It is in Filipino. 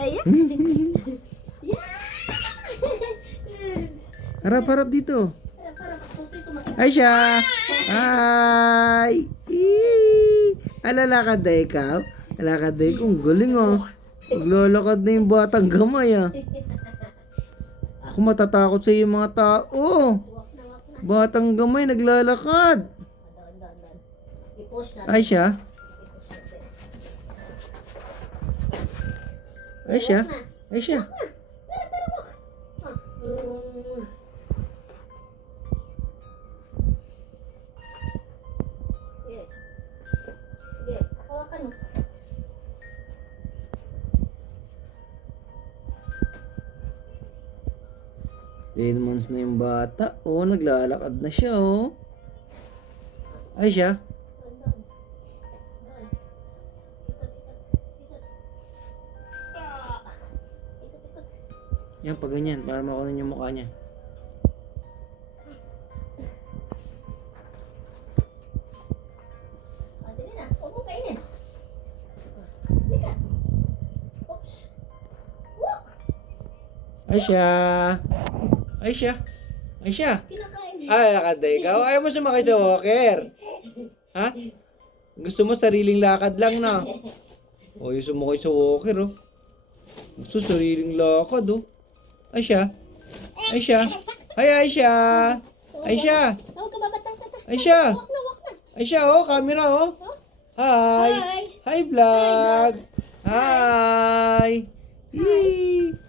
Ayan. Harap-harap dito. Para tutoy tumakas. Ay siya! Ay! Eee! Alalakad na ikaw? Alalakad na ikaw? Ang galing oh. Maglalakad na yung batang gamay ah. Ako matatakot sa iyo mga tao. Wak na, wak na. Batang gamay naglalakad. Doon. I-push natin. Ay siya? I-push natin. Ay siya? Ay siya? Tara, wak. Ah. Sige. Sige, hawakan mo. 10 months na yung bata. Oh, naglalakad na siya oh. Ay siya? Doon. Doon. Ikot. Ah. Ikot. Yan, pag ganyan, para makunin yung mukha niya. Ah, dali na. Huwag mo kainin. Halika. Oops. Walk. Ay siya? Ay siya? Ay siya? Kinakain. Ay, lakad na ikaw. Ayaw mo sumakay sa walker. Ha? Gusto mo sariling lakad lang na. O, yung sumakay sa walker oh. Gusto sariling lakad oh. Ay siya? Ay siya? Ay siya? Ay siya? Tawag ka ba? Batang. Ay siya? Walk na. Ay siya oh, camera oh. Hi. Hi. Hi vlog. Hi. Yee.